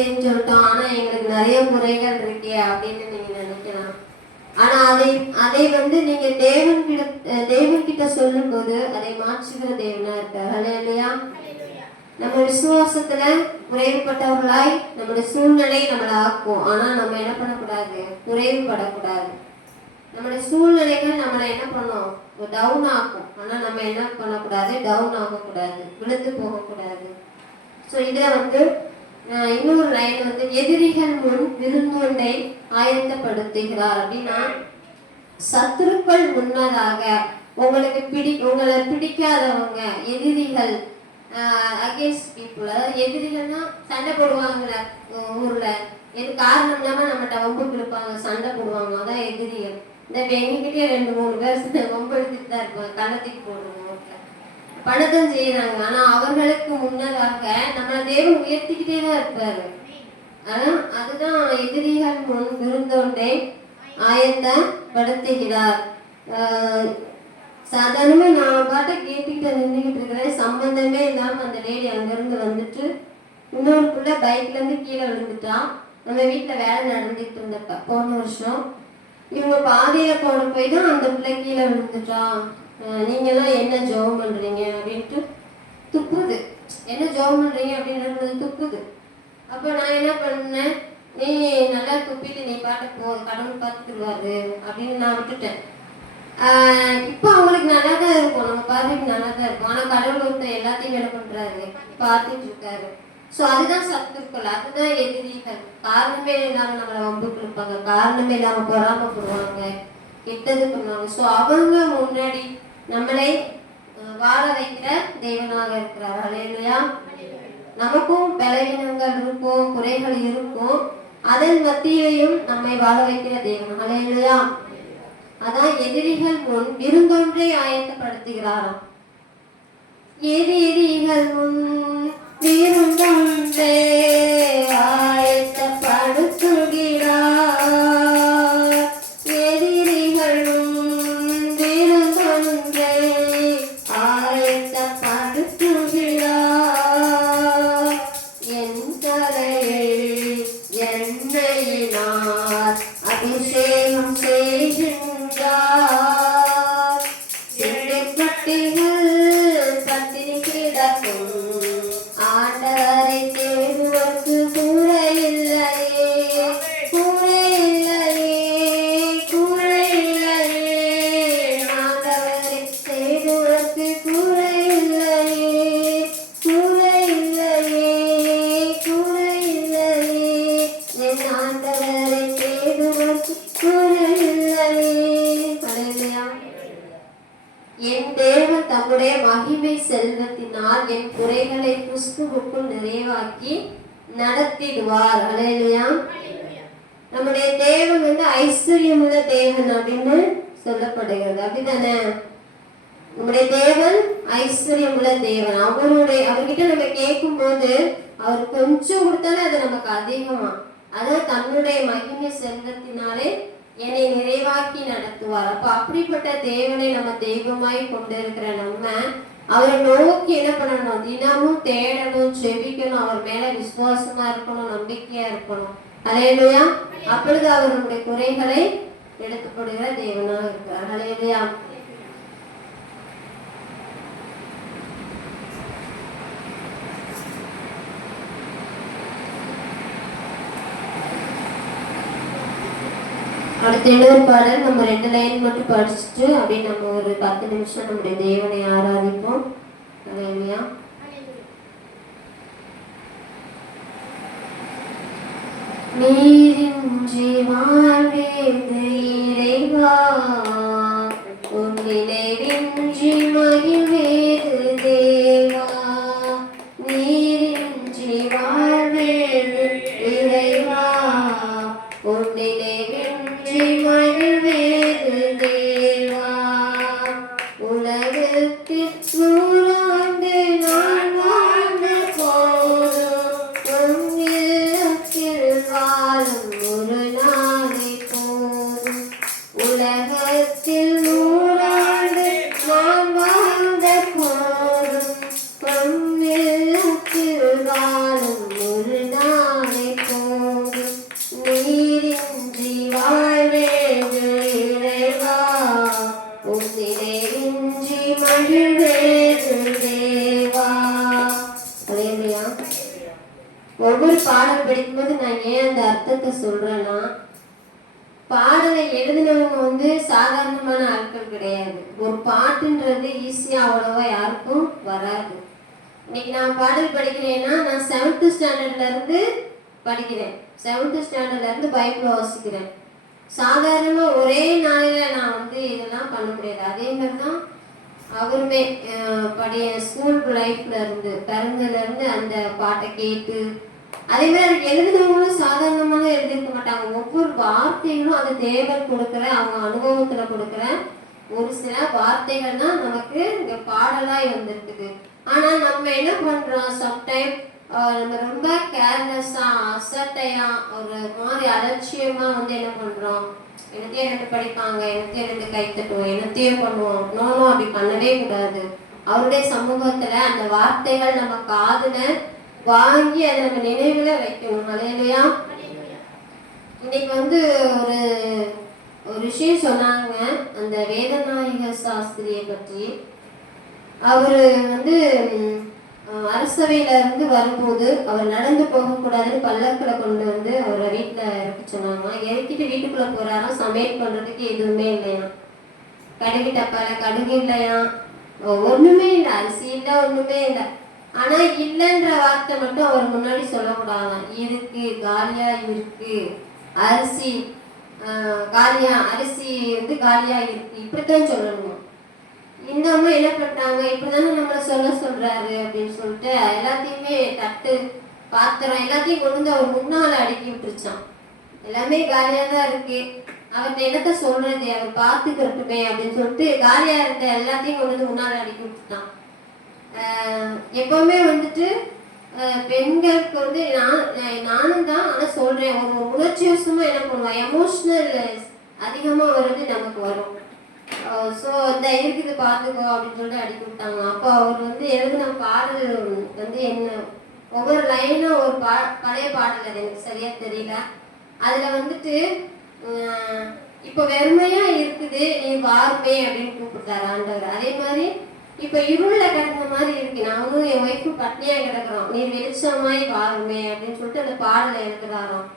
இல்லைன்னு சொல்லிட்டோம், ஆனா எங்களுக்கு நிறைய குறைகள் இருக்கே அப்படின்னு நீங்க நினைக்கலாம். ஆனா அதை நீங்க தேவன் கிட்ட சொல்லும் போது அதை மாற்றுகிற தேவனா இருக்காரு. இல்லையா? நம்ம விசுவாசத்துல குறைவுபட்டவர்களாய் நம்முடைய சூழ்நிலை நம்மளை ஆக்கும். ஆனா நம்ம என்ன பண்ணக்கூடாது? குறைவுபடக்கூடாது. நம்மளுடைய சூழ்நிலைகள் நம்மளை என்ன பண்ணும்? டவுன் ஆக்கும். ஆனா நம்ம என்ன பண்ணக்கூடாது? டவுன் ஆகக்கூடாது, விழுந்து போகக்கூடாது. ஸோ இதை இன்னொரு லைன் எதிரிகள் முன் விருந்தொண்டை ஆயத்தப்படுத்துகிறார் அப்படின்னா, சத்துருக்கள் முன்னதாக உங்களை பிடிக்காதவங்க, எதிரிகள், அகேன்ஸ்ட் பீப்புள், எதிரிகள்னா சண்டை போடுவாங்கல்ல ஊர்ல, எது காரணம் இல்லாம நம்மகிட்ட வம்புக்கு இருப்பாங்க, சண்டை போடுவாங்க, அதான் எதிரிகள். இந்த எங்ககிட்டயே 2-3 பேர் வம்பு எடுத்துட்டு தான் இருப்பாங்க, கள்ளத்துக்கு போடுவோம், பணத்தம் செய்யறாங்க. ஆனா அவர்களுக்கு முன்னதாக நம்ம தேவன் உயர்த்திக்கிட்டே தான் இருப்பாரு. அதுதான் எதிரிகள் முன் விருந்தோண்டை ஆயத்தப்படுத்துகிறார். சாதாரணமா நான் பாட்ட கேட்டுக்கிட்ட நின்றுகிட்டு இருக்கிறேன், சம்பந்தமே இல்லாம அந்த லேடி அங்கிருந்து வந்துட்டு இன்னொரு பிள்ளை பைக்ல இருந்து கீழே விழுந்துட்டான். நம்ம வீட்டுல வேலை நடந்துட்டு இருந்தப்ப போன வருஷம் இவங்க பாதையில போன போய் தான் அந்த பிள்ளை கீழே விழுந்துட்டான். நீங்கெல்லாம் என்ன ஜெபம் பண்றீங்க அப்படின்ட்டு துப்புது. என்ன ஜெபம் பண்றீங்க அப்படின்றது துப்புது. அப்போ நான் என்ன பண்ணேன், நீ நல்லா துப்பிட்டு நீ பாட்டு போ, கடவுள் பார்த்துருவாரு அப்படின்னு நான் விட்டுட்டேன். இப்போ அவங்களுக்கு நல்லா தான் இருக்கும், நம்ம பார்வைக்கு நல்லா தான் இருக்கும். ஆனா கடவுள் ஒருத்தர் எல்லாத்தையும் என்ன பண்றாரு? பார்த்துட்டு இருக்காரு. ஸோ அதுதான் சத்துருக்கள், அதுதான் எதிரிகள். காரணமே இல்லாம நம்மளை வம்புக்கு இருப்பாங்க, காரணமே இல்லாம பொறாமப்படுவாங்க, கெட்டது பண்ணுவாங்க. ஸோ அவங்க முன்னாடி நம்மளை வாழ வைக்கிற தேவனாக இருக்கிறார். அல்லேலூயா. நமக்கும் பலவீனங்கள் இருக்கும், குறைகள் இருக்கும், அதன் மத்தியிலையும் நம்மை வாழ வைக்கிற தேவன். அல்லேலூயா. அதான் எதிரிகள் முன் விருந்தொன்றை ஆயத்தப்படுத்துகிறாராம். எதிரிகள் முன் விருந்தொன்றை ஆயத்தப்படுத்துகிறார். அபிஷேகம் செய்கின்றார். சிறைப்பட்டிகள் பட்டினி கிடக்கும் ஆண்டவரை தேடுவதற்கு கூரையில்லையே, கூரையில்லையே, கூரையில்லையே. ஆண்டவரை தேடுவதற்கு கூரையில்லையே, கூரையில்லையே, கூரையில்லையே. என் ஆண்டவரை தேடுவதற்கு கூரையில்லையே. அல்லேலூயா. என் தேவன் தம்முடைய மகிமை செல்வத்தினால் என் குறைகளை கிறிஸ்துவுக்குள் நிறைவாக்கி நடத்திடுவார். அல்லேலூயா. நம்முடைய தேவன் ஐஸ்வர்யமுள்ள தேவன் அப்படின்னு சொல்லப்படுகிறது. அப்படித்தானே? நம்முடைய தேவன் ஐஸ்வர்யமுள்ள தேவன். அவர்கிட்ட நம்ம கேட்கும் போது அவர் கொஞ்சம் கொடுத்தாலே அது நமக்கு அதிகமா, அதாவது தன்னுடைய மகிமை செல்வத்தினாலே என்னை நிறைவாக்கி நடத்துவார். அப்ப அப்படிப்பட்ட தேவனை நம்ம தெய்வமாய் கொண்டிருக்கிற நம்ம அவரை நோக்கி என்ன பண்ணணும்? தினமும் தேடணும், செபிக்கணும், அவர் மேல விசுவாசமா இருக்கணும், நம்பிக்கையா இருக்கணும். அல்லேலூயா. அப்பொழுது அவர் நம்முடைய குறைகளை எடுத்துக்கொடுக்கிற தேவனாக இருக்கிறார். அல்லேலூயா. அடுத்த இன்னொரு பாடல் நம்ம 2 லைன் மட்டும் படிச்சுட்டு அப்படியே நம்ம ஒரு 10 நிமிஷம் நம்முடைய தேவனை ஆராதிப்போம். அல்லேலூயா. நீரின்றி வாழ்வேது இறைவா, உன் நினைவின்றி மகிழ்வேது தேவா. நீரின்றி வாழ்வேது இறைவா, உன் நினைவின்றி மகிழ்வேது தேவா. உலகத்தில் 100 ஆண்டு நான் வாழ்ந்த போதும் உன் இல்லத்தில் வாழும் ஒரு நாளை போதும். உலகத்தில் 100 ஆண்டு பாடல் படிக்கும்போது நான் ஏன் அந்த அர்த்தத்தை சொல்றேன்னா, பாடலை எழுதினவங்க வந்து சாதாரணமான ஆட்கள் கிடையாது. ஒரு பாட்டுன்றது ஈஸியா அவ்வளவா யாருக்கும் வராது. இன்னைக்கு நான் பாடல் படிக்கிறேன்னா நான் 7th ஸ்டாண்டர்ட்ல இருந்து படிக்கிறேன். 7th ஸ்டாண்டர்ட்ல இருந்து பைபிள் வாசிக்கிறேன். சாதாரணமா ஒரே நாளில நான் வந்து இதெல்லாம் பண்ண முடியாது. அதே மாதிரி தான் அவருமே ஸ்கூல் லைஃப்ல இருந்து பிறந்ததுல இருந்து அந்த பாட்டை கேட்டு, அதே மாதிரி அதுக்கு எழுதினவங்களும் சாதாரணமாக எழுதியிருக்க மாட்டாங்க. ஒவ்வொரு வார்த்தைகளும் அது தேவன் கொடுக்குற அவங்க அனுபவத்துல கொடுக்குற ஒரு சில வார்த்தைகள் தான் நமக்கு இங்க பாடலாய் வந்திருக்குது. ஆனா நம்ம என்ன பண்றோம், சம்டைம் நம்ம ரொம்ப கேர்லெஸ்ஸா அசட்டையா ஒரு மாதிரி அலட்சியமா வந்து என்ன பண்றோம், என்னத்தையும் 2 படிப்பாங்க, என்னத்தையும் 2 கை தட்டுவோம், என்னத்தையும் பண்ணுவோம். நோனோ அப்படி பண்ணவே கூடாது. அவருடைய சமூகத்துல அந்த வார்த்தைகள் நம்ம காதுல வாங்கி அதை நம்ம நினைவுல வைக்கணும். அல்லேலூயா. இன்னைக்கு வந்து ஒரு ஒரு விஷயம் சொன்னாங்க அந்த வேதநாயக சாஸ்திரியை பற்றி. அவரு வந்து அரசவையில இருந்து வரும்போது அவர் நடந்து போகக்கூடாதுன்னு பல்லக்கில கொண்டு வந்து அவரை வீட்டுல இறக்க சொன்னாங்க. இறக்கிட்டு வீட்டுக்குள்ள போறாராம். சமையல் பண்றதுக்கு எதுவுமே இல்லையா, கடுகு டப்பால கடுகு இல்லையா, ஒண்ணுமே இல்லை, அரிசி இல்லை, ஒண்ணுமே இல்லை. ஆனா இல்லைன்ற வார்த்தை மட்டும் அவர் முன்னாடி சொல்லக்கூடாதான். இருக்கு, காலியா இருக்கு, அரிசி காலியா, அரிசி வந்து காலியா இருக்கு, இப்படித்தான் சொல்லணும். இன்னமும் என்ன பண்றாங்க, இப்படிதானே நம்மளை சொல்றாரு அப்படின்னு சொல்லிட்டு எல்லாத்தையுமே தட்டு பாத்திரம் எல்லாத்தையும் கொண்டு வந்து அவர் முன்னால அடுக்கி விட்டுருச்சான். எல்லாமே காலியா தான் இருக்கு, அவர்கிட்ட என்னத்த சொல்றது, அவர் பார்த்துக்கிறட்டுமே அப்படின்னு சொல்லிட்டு காலியா இருந்த எல்லாத்தையும் கொண்டு வந்து முன்னால அடுக்கி விட்டுட்டான். எப்பவுமே வந்துட்டு பெண்களுக்கு வந்து நானும் தான் ஆனா சொல்றேன், ஒரு உணர்ச்சி வசமா என்ன பண்ணுவோம், எமோஷனல் அதிகமா வருது நமக்கு வரும். ஸோ இந்த இருக்குது பார்த்துக்கோ அப்படின்னு சொல்லிட்டு அடிக்க விட்டாங்க. அப்போ அவர் வந்து எழுதின பாடல் வந்து என்ன, ஒவ்வொரு லைனும் ஒரு பழைய பாடல், அது எனக்கு சரியா தெரியல. அதுல வந்துட்டு இப்போ வெறுமையா இருக்குது நீ வாருமே அப்படின்னு கூப்பிட்டாரு ஆண்டவர். அதே மாதிரி இப்ப இருள கிடந்த மாதிரி இருக்கு, நானும் என் ஒய்ஃபும் பட்னியா கிடக்குறோம், நீ வெளிச்சமாய் வாருமே அப்படின்னு சொல்லிட்டு அந்த பாடலை எழுதுறாராம்.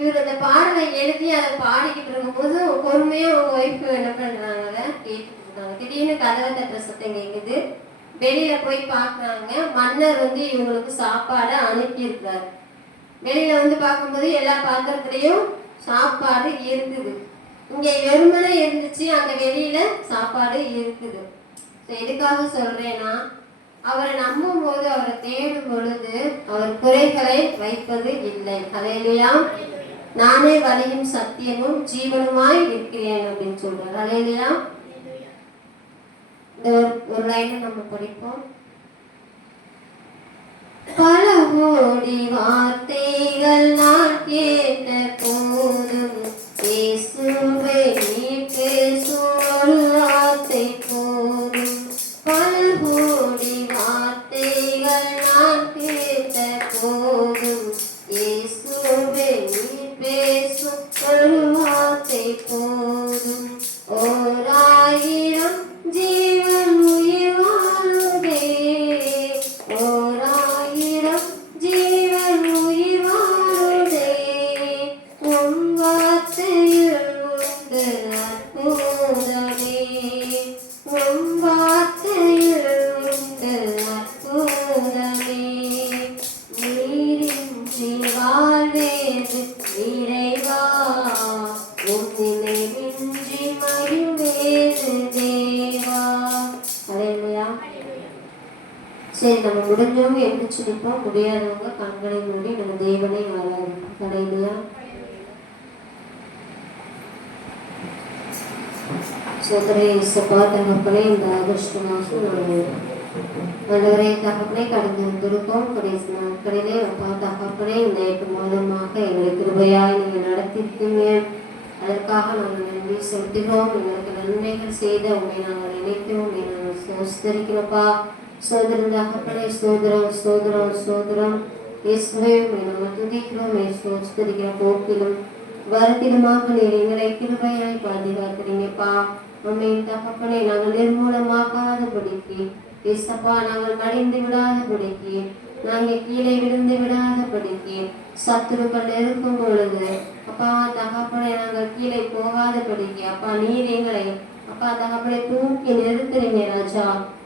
இவர் அந்த பாடலை எழுதி அதை பாடிக்கிட்டு இருக்கும்போது பொறுமையா அவங்க ஒய்ஃபு என்ன பண்றாங்க, அதை கேட்டுட்டு இருக்காங்க. திடீர்னு கதவை தட்டுற சத்தம் கேட்குது. வெளியில போய் பாக்குறாங்க, மன்னர் வந்து இவங்களுக்கு சாப்பாடை அனுப்பியிருக்கிறாரு. வெளியில வந்து பார்க்கும்போது எல்லா பாத்திரத்திலையும் சாப்பாடு இருக்குது. இங்க வெறுமனே இருந்துச்சு, அங்க வெளியில சாப்பாடு இருக்குது. எதுக்காக சொல்றேன்னா, அவரை நம்பும் போது, அவரை தேடும் பொழுது அவர் குறைகளை வைப்பது இல்லை. அல்லேலூயா. நானே வழியும் சத்தியமும் ஜீவனுமாய் இருக்கிறேன் அப்படின்னு சொல்றாரு. அல்லேலூயா. இந்த ஒரு லைனை நம்ம படிப்போம். பல கோடி வார்த்தைகள் நான் கேட்ட போதும் இயேசுவை நீ பேசும் ஒரு வார்த்தை போதும். பல கோடி வார்த்தைகள் நான் கேட்ட போதும் இயேசுவை நீ பேசும் ஒரு வார்த்தை போதும். ஓராயிரம் ஜீவன் உயிர் வாழுதே, ஓராயிரம் ஜீவன் உயிர் வாழுதே, உன் வார்த்தையில் உண்டு அற்புதமே, உன் வார்த்தையில் உண்டு அற்புதமே. நீரின்றி வாழ்வேது இறைவா, உன் நினைவின்றி மகிழ்வேது தேவா. அல்லேலூயா. சரி, நம்ம முடிஞ்சவங்க எழுந்திரிச்சு நிற்போம், முடியாதவங்க கண்களை மூடி நம்ம தேவனை ஆராதிப்போம். அல்லேலூயா. சோதரை இசப்பா தகப்பனே, இந்த ஆகஸ்ட் மாதம் ஆண்டவரே தகப்பனே கடந்து வந்திருக்கோம். கடைசி நாட்களிலே அப்பா தகப்பனே நேற்று மூலமாக எங்களை கிருபையாய் நீங்கள் நடத்திருக்கீங்க. அதற்காக நாங்கள் நன்றி செலுத்துகிறோம். எங்களுக்கு நன்மைகள் செய்த உண்மை நாங்கள் நினைக்கிறோம், உண்மை நாங்கள் சோஸ்தரிக்கிறோம்ப்பா. சோதரம் தகப்பனே, சோதரம் சோதரம் சோதரம் இயேசுவே, உண்மை நாங்கள் துதிக்கிறோம், சோஸ்தரிக்கிற போக்கிலும் வருத்திலுமாக நீர் எங்களை கிருபையாய் பாதுகாக்கிறீங்கப்பா. உண்மை தகப்பனே நாங்கள் நிர்மூலமாகாதபடிக்கு இசப்பா, நாங்கள் மடிந்து விடாதபடிக்கு நாங்க கீழே விழுந்து விடாதபடிக்கு சத்துருக்கள் இருக்கும் பொழுது அப்பா தகப்பனை நாங்கள் கீழே போகாதபடிக்கு அப்பா நீர் எங்களை அப்பா தகப்பனை தூக்கி நிறுத்துறீங்க ராஜா.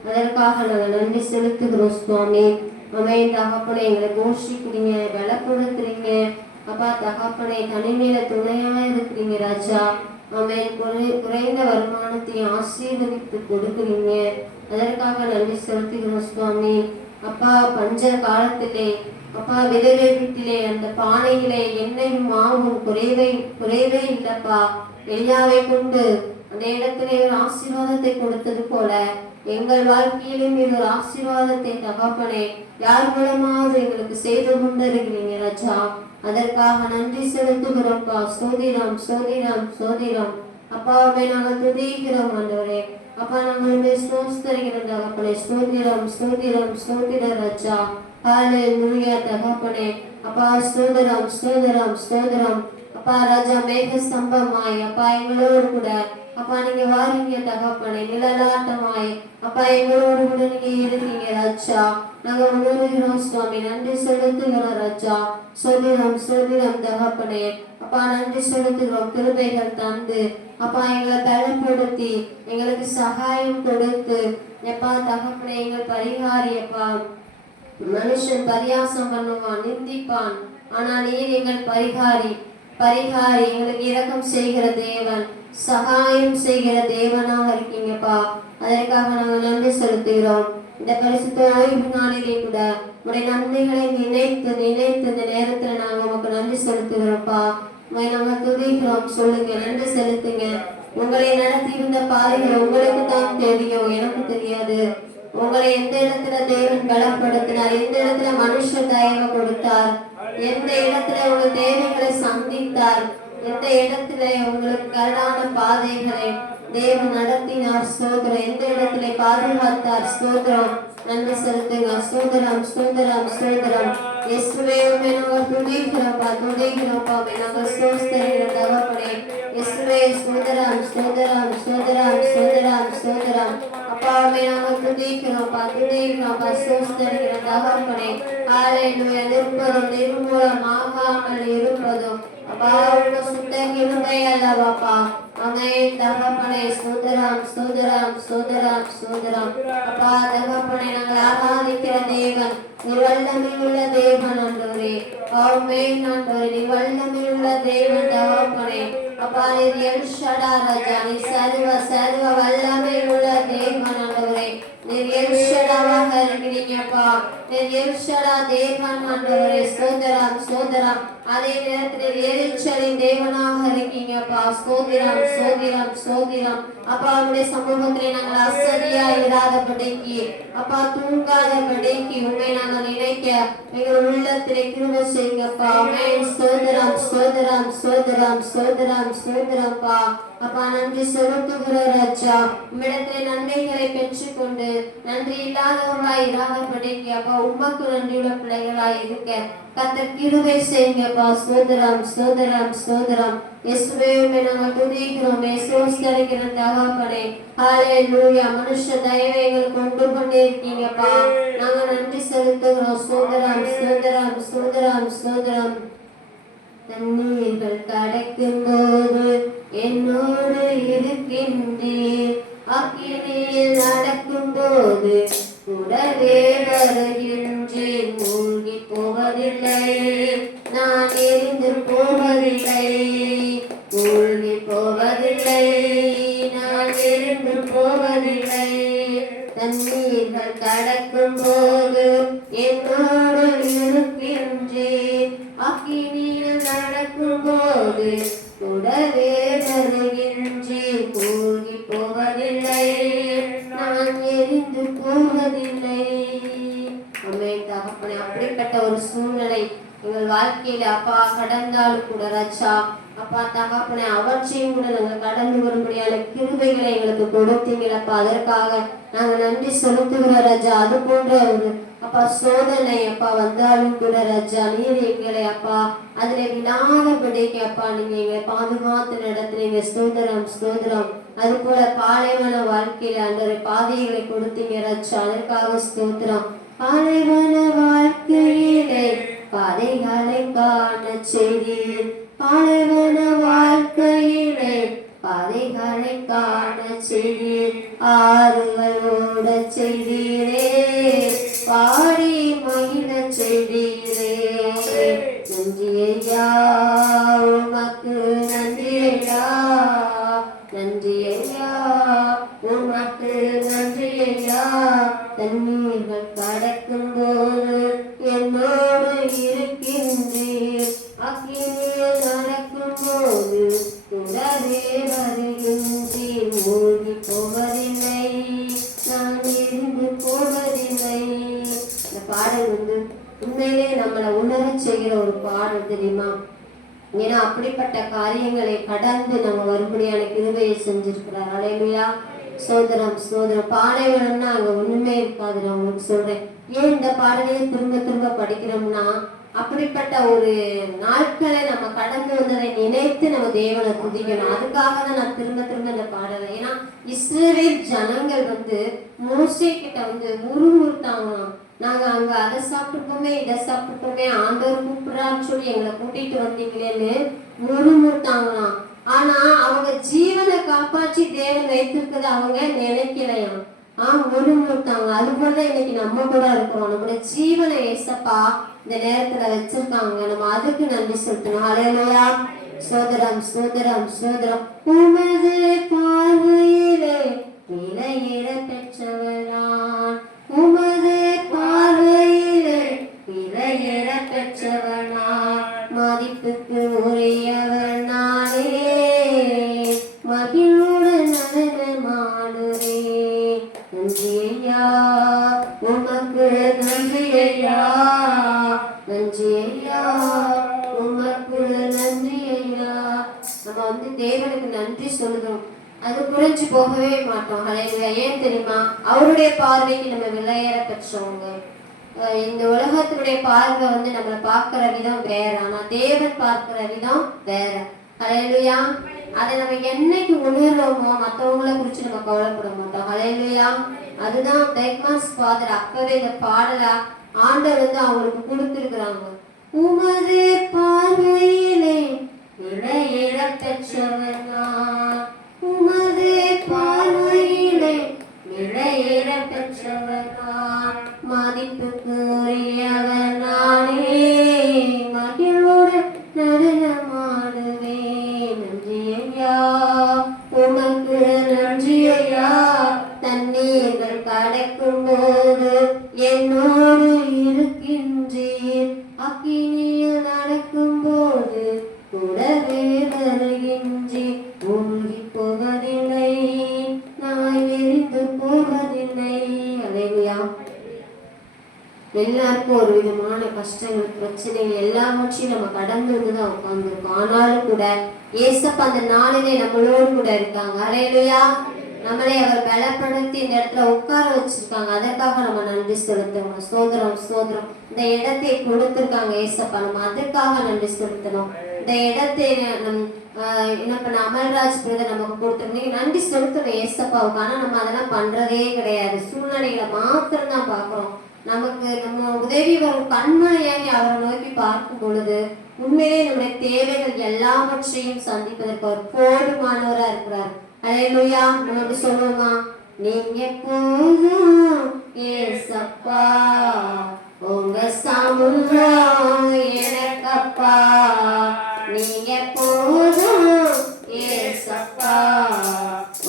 அதற்காக நாங்கள் நன்றி செலுத்துகிறோம் சுவாமி. அமேன் தகப்பனை எங்களை கோஷிக்கிறீங்க, பலப்படுத்துறீங்க அப்பா தகப்பனை தனிமையில துணையா இருக்கிறீங்க ராஜா. அமேன் குறைந்த வருமானத்தை ஆசீர்வதித்து கொடுக்குறீங்க. அதற்காக நன்றி செலுத்துகிறோம் சுவாமி. அப்பா பஞ்ச காலத்திலே அப்பா விதவை வீட்டிலே அந்த பானையிலே எண்ணெயும் மாவும் குறைவே இல்லப்பா. எலியாவை கொண்டு அந்த இடத்திலே ஒரு ஆசீர்வாதத்தை கொடுத்தது போல எங்கள் வாழ்க்கையிலும் இது ஒரு ஆசீர்வாதத்தை தகப்பனே யார் மூலமாவது எங்களுக்கு செய்து கொண்டிருக்கிறீங்க ராஜா. அதற்காக நன்றி செலுத்துகிறோம்ப்பா. சோதிரம் சோதிரம் சோதிரம் அப்பாவை நாங்கள் துதிக்கிறோம் ஆண்டவரே. அப்பா நாங்கள் ஸ்தோத்திரிக்கிறோம் தகப்பனே. சோதிரம் சோதிரம் சோதிர ராஜா. ஹல்லேலூயா தகப்பனே. அப்பா ஸ்தோத்திரம் ஸ்தோத்திரம் ஸ்தோத்திரம் அப்பா ராஜா. மேக ஸ்தம்பமாய் அப்பா எங்களோடு கூட அப்பா நீங்க வாரீங்க தகப்பனே. நிழலாட்டமாய் அப்பா எங்களோடு கூட நீங்க இருக்கீங்க ராஜா. நாங்க உணர்கிறோம் சுவாமி. நன்றி செலுத்துகிறோம் ராஜா. சோதிரம் சோதிரம் தகப்பனே. அப்பா நன்றி செலுத்துகிறோம். கிருபைகள் தந்து அப்பா எங்களை பலப்படுத்தி எங்களுக்கு சகாயம் கொடுத்து எப்பா தகப்பனே எங்கள் பரிகாரி அப்பா. மனுஷன் பரியாசம் பண்ணுவான், நிந்திப்பான், ஆனா நீர் எங்கள் பரிகாரி. எங்களுக்கு இரக்கம் செய்கிற தேவன், சகாயம் செய்கிற தேவனாக இருக்கீங்கப்பா. அதற்காக நாங்கள் நன்றி செலுத்துகிறோம். இந்த பரிசுத்த ஓய்வு நாளிலே கூட உடைய நன்மைகளை நினைத்து நினைத்து இந்த நேரத்துல நாங்க உமக்கு நன்றி செலுத்துகிறோம்ப்பா. நாங்கள் துதிக்கிறோம். சொல்லுங்க, நன்றி செலுத்துங்க. உங்களை நடத்தி இருந்த பாதைகள் உங்களுக்கு தான் தெரியும், எனக்கு தெரியாது. உங்களை எந்த இடத்துல தேவன் பலப்படுத்தினார், எந்த இடத்துல மனுஷ தயவு கொடுத்தார், எந்த இடத்துல உங்க தேவைகளை சந்தித்தார், எந்த இடத்துல உங்களுக்கு கரடான பாதைகளை தேவன் நடத்தினார் ஸ்தோத்திரம், எந்த இடத்துல பாதுகாத்தார் ஸ்தோத்திரம். நன்றி செலுத்துங்க. ஸ்தோத்திரம் ஸ்தோத்திரம் ஸ்தோத்திரம். இயேசுவே உம்மை நாங்கள் துதிக்கிறோம்ப்பா துதிக்கிறோம்ப்பா. நாங்கள் ஸ்தோத்திரிக்கிறோம் தகப்பனே. இயேசுவே ஸ்தோத்திரம் ஸ்தோத்திரம் ஸ்தோத்திரம் ஸ்தோத்திரம் ஸ்தோத்திரம் அப்பா. உம்மை நாங்கள் துதிக்கிறோம்ப்பா துதிக்கிறோம்ப்பா ஸ்தோத்திரிக்கிறோம் தகப்பனே. ஹல்லேலூயா. நிற்பதும் நிர்மூலமாகாமல் இருப்பதும் அப்பா உங்க சுத்த கிருபை அல்லவாப்பா. ஆமென் தகப்பனே. ஸ்தோத்திரம் ஸ்தோத்திரம் ஸ்தோத்திரம் ஸ்தோத்திரம் அப்பா தகப்பனே. நாங்கள் ஆராதிக்கிற தேவன் நீ வல்லமையுள்ள தேவன் ஆண்டவரே. ஆமென் ஆண்டவரே. நீ வல்லமையுள்ள தேவன் தகப்பனே. அப்பா நீர் எல் ஷடா ராஜா. நீ சர்வ வல்லமையுள்ள தேவன் ஆண்டவரே. நீர் எல் ஷடாவாக இருக்கிறீங்கப்பா. நீர் எல் ஷடா தேவன் ஆண்டவரே. ஸ்தோத்திரம் ஸ்தோத்திரம். அதே நேரத்தில் எரிச்சலின் தேவனாக இருக்கீங்கப்பா. ஸ்தோத்திரம் ஸ்தோத்திரம் ஸ்தோத்திரம் அப்பா. உங்களுடைய சமூகத்திலே நாங்கள் அசதியா இராதபடிக்கு அப்பா தூங்காதபடிக்கு உண்மை நாங்கள் நினைக்க எங்கள் உள்ளத்திலே கிருபை செய்யுங்கப்பா. ஆமென். ஸ்தோத்திரம் ஸ்தோத்திரம் ஸ்தோத்திரம் ஸ்தோத்திரம் ஸ்தோத்திரம்ப்பா. அப்பா நன்றி செலுத்துகிற ராஜா. உம்மிடத்திலே நன்மைகளை பெற்றுக்கொண்டு நன்றி இல்லாதவர்களாய் இராதபடிக்கு அப்பா உமக்கு நன்றியுள்ள பிள்ளைகளாய் இருக்க கர்த்தர் கிருபை செய்யுங்கப்பா. ஸ்தோத்திரம் ஸ்தோத்திரம் ஸ்தோத்திரம். இயேசுவே உம்மை நாங்கள் துதிக்கிறோம், ஸ்தோத்திரிக்கிறோம் தகப்பனே. ஹல்லேலூயா. மனுஷ தயவை எங்களுக்கு கொண்டு கொண்டே இருக்கீங்கப்பா. நாங்கள் நன்றி செலுத்துகிறோம். ஸ்தோத்திரம் ஸ்தோத்திரம் ஸ்தோத்திரம் ஸ்தோத்திரம். தண்ணீர்கள் கடக்கும் போது என்னோடு இருக்கின்றீர். அக்கினியில் நடக்கும் போது கூடவே வருகின்றேன். மூழ்கி போவதில்லை, நான் எரிந்து போவதில்லை. மூழ்கி போவதில்லை, நான் எரிந்து போவதில்லை. தண்ணீர்கள் கடக்கும் போது என்னோடு இருக்கின்றேன். அக்கினியில் நடக்கும் போது கூடவே வருகின்றேன். மூழ்கி போவதில்லை, நான் எரிந்து போவதில்லை. ஆமென் தகப்பனே. அப்படிப்பட்ட ஒரு சூழ்நிலை எங்கள் வாழ்க்கையில அப்பா கடந்தாலும் கூட ராஜா அப்பா தகப்பனே அவற்றையும் கூட நாங்கள் கடந்து வரும்படியான கிருபைகளை எங்களுக்கு கொடுத்தீங்களப்பா. அதற்காக நாங்கள் நன்றி செலுத்துகிற ராஜா. அது போன்ற ஒரு அப்பா சோதனை அப்பா வந்தாலும் கூட ராஜா நீர் எங்களை அப்பா அதுல விடாதபடிக்கு அப்பா நீங்க எங்களை பாதுகாத்து நடத்துறீங்க. ஸ்தோத்திரம் ஸ்தோத்திரம். அது போல பாலைவன வாழ்க்கையில அந்த பாதைகளை கொடுத்தீங்க ராஜா. அதற்காக ஸ்தோத்திரம். பாலைவன வாழ்க்கையிலே பாதைகளை காண செய்தீர். பாலைவன வாழ்க்கையிலே பாதைகளை காண செய்தீர். ஆறுகளோட செய்தீரே, பாடி மகிழ செய்தீரே. நன்றி ஐயா, உமக்கு நன்றி ஐயா, நன்றி ஐயா, உமக்கு நன்றி ஐயா. தண்ணீர்கள் கடக்கும் போது என்னோடு இருக்கின்றீர். அக்கினியில் நடக்கும் போது உடனே வருகின்றீர். மூழ்கி போவதில்லை, நான் இருந்து போவதில்லை. இந்த பாடல் உண்மையிலே நம்மளை உணர செய்கிற ஒரு பாடல் தெரியுமா? ஏன்னா அப்படிப்பட்ட காரியங்களை கடந்து நம்ம வரும்படியான கிருபையை செஞ்சிருக்கிறார். அல்லேலூயா, சோதரம் சோதரம். பாடல்கள்னா அங்க ஒண்ணுமே இருக்காது. நான் உங்களுக்கு சொல்றேன், ஏன் இந்த பாடலையே திரும்ப திரும்ப படிக்கிறோம்னா, அப்படிப்பட்ட ஒரு நாட்களை நம்ம கடந்து வந்ததை நினைத்து நம்ம தேவனை துதிக்கணும். அதுக்காக தான் நான் திரும்ப திரும்ப இந்த பாடலை. ஏன்னா இஸ்ரவேல் ஜனங்கள் மோசே கிட்ட முறுமுறுத்தாங்களாம். நாங்க அங்க அதை சாப்பிட்டுப்போமே, இதை சாப்பிட்டுப்போமே, ஆண்டவர் கூப்பிடுறான்னு சொல்லி எங்களை கூட்டிட்டு வந்தீங்களேன்னு முறுமுறுத்தாங்களாம். ஆனா அவங்க ஜீவனை காப்பாற்றி தேவன் வைத்திருக்கிறது அவங்க நினைக்கலையாம். முறுமுறுத்தாங்க. அது போலதான் இன்னைக்கு நம்ம கூட இருக்கிறோம். நம்முடைய ஜீவனை ஏசப்பா இந்த நேரத்துல வச்சிருக்காங்க. நம்ம அதுக்கு நன்றி செலுத்தணும். அல்லேலூயா, சோதரம் சோதரம் சோதரம். உமது பார்வையிலே விலையிட பெற்றவனான், உமது பார்வையிலே விலையிட பெற்றவனான், மதிப்புக்கு உரியவர் நானே, மகிழ்வுடன் நடனமாடுவேன். நன்றி ஐயா, உமக்கு நன்றி ஐயா, நன்றி ஐயா, உமக்கு நன்றி ஐயா. நம்ம தேவனுக்கு நன்றி சொல்லுறோம், அது குறைஞ்சு போகவே மாட்டோம். ஹல்லேலூயா. ஏன் தெரியுமா? அவருடைய பார்வைக்கு நம்ம விலையேற பெற்றவங்க. இந்த உலகத்தினுடைய பார்வை நம்மளை பார்க்கிற விதம் வேற, ஆனா தேவன் பார்க்கிற விதம் வேற. ஹல்லேலூயா. அதை நம்ம என்னைக்கு உணர்றோமோ மற்றவங்களை குறிச்சு நம்ம கவலைப்பட மாட்டோம். ஹல்லேலூயா. அதுதான் பெக்மாஸ் ஃபாதர் அப்பவே இந்த பாடலா ஆண்டவர் அவங்களுக்கு கொடுத்திருக்கிறாங்க. உமது பார்வையிலே விலையேற பெற்றவன் நான், உமது பார்வையிலே விலையேற பெற்றவன் நான், மதிப்புக்கு உரியவன் நானே, மகிழ்வுடன் நடனமாடுவேன். நன்றி ஐயா, உமக்கு நன்றி ஐயா. தண்ணீர்கள் கடக்கும் போது என்னோடு இருக்கின்றீர். அக்கினியில் நடக்கும் போது கூடவே வருகின்றீர். மூழ்கி போவதில்லை, நான் எரிந்து போவதில்லை. அல்லேலூயா. எல்லாருக்கும் ஒரு விதமான கஷ்டங்கள், பிரச்சனைகள் எல்லாவற்றையும் நம்ம கடந்து வந்துதான் உட்கார்ந்துருக்கோம். ஆனாலும் கூட ஏசப்பா அந்த நாளிலே நம்மளோடு கூட இருக்காங்க. அல்லேலூயா. நம்மளை அவர் பலப்படுத்தி இந்த இடத்துல உட்கார வச்சிருக்காங்க. அதற்காக நம்ம நன்றி செலுத்தணும். சோதரம் சோதரம். இந்த இடத்தை கொடுத்திருக்காங்க ஏசப்பா, நம்ம அதுக்காக நன்றி செலுத்தணும். இந்த இடத்தை என்ன பண்ண அமல்ராஜ் பிரதர் நமக்கு கொடுத்துருந்தீங்க, நன்றி செலுத்தணும் ஏசப்பாவுக்கு. ஆனா நம்ம அதெல்லாம் பண்றதே கிடையாது. சூழ்நிலைகளை மாத்திரம் தான் பாக்குறோம். நமக்கு நம்ம உதவி வரும் கண்மலையாகி அவரை நோக்கி பார்க்கும் பொழுது உண்மையிலே நம்முடைய தேவைகள் எல்லாவற்றையும் சந்திப்பதற்கு அவர் போதுமானவரா இருக்கிறார். அல்லேலூயா. நம்ம சொல்லுவோமா? நீங்க போதும் ஏசப்பா, உங்க சமூகம் எனக்கப்பா. நீங்க போதும் ஏசப்பா,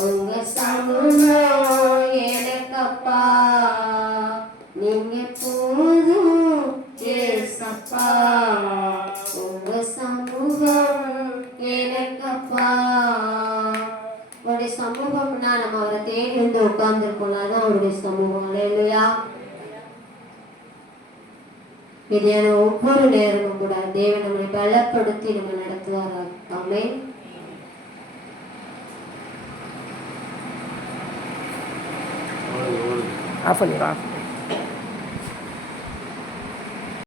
உங்க சமூகம் எனக்கப்பா. நீங்க போதும் ஏசப்பா, உங்க சமூகம் எனக்கப்பா. அவருடைய சமூகம்னா நம்ம அவரை தேடி உட்கார்ந்து இருக்கோம். அதான் அவருடைய சமூகம். அல்லேலூயா. இதையான ஒவ்வொரு நேரமும் கூட தேவன் நம்மை பலப்படுத்தி நம்ம நடத்துவாராக. ஆமென். ஆஃப் பண்ணிடுறா.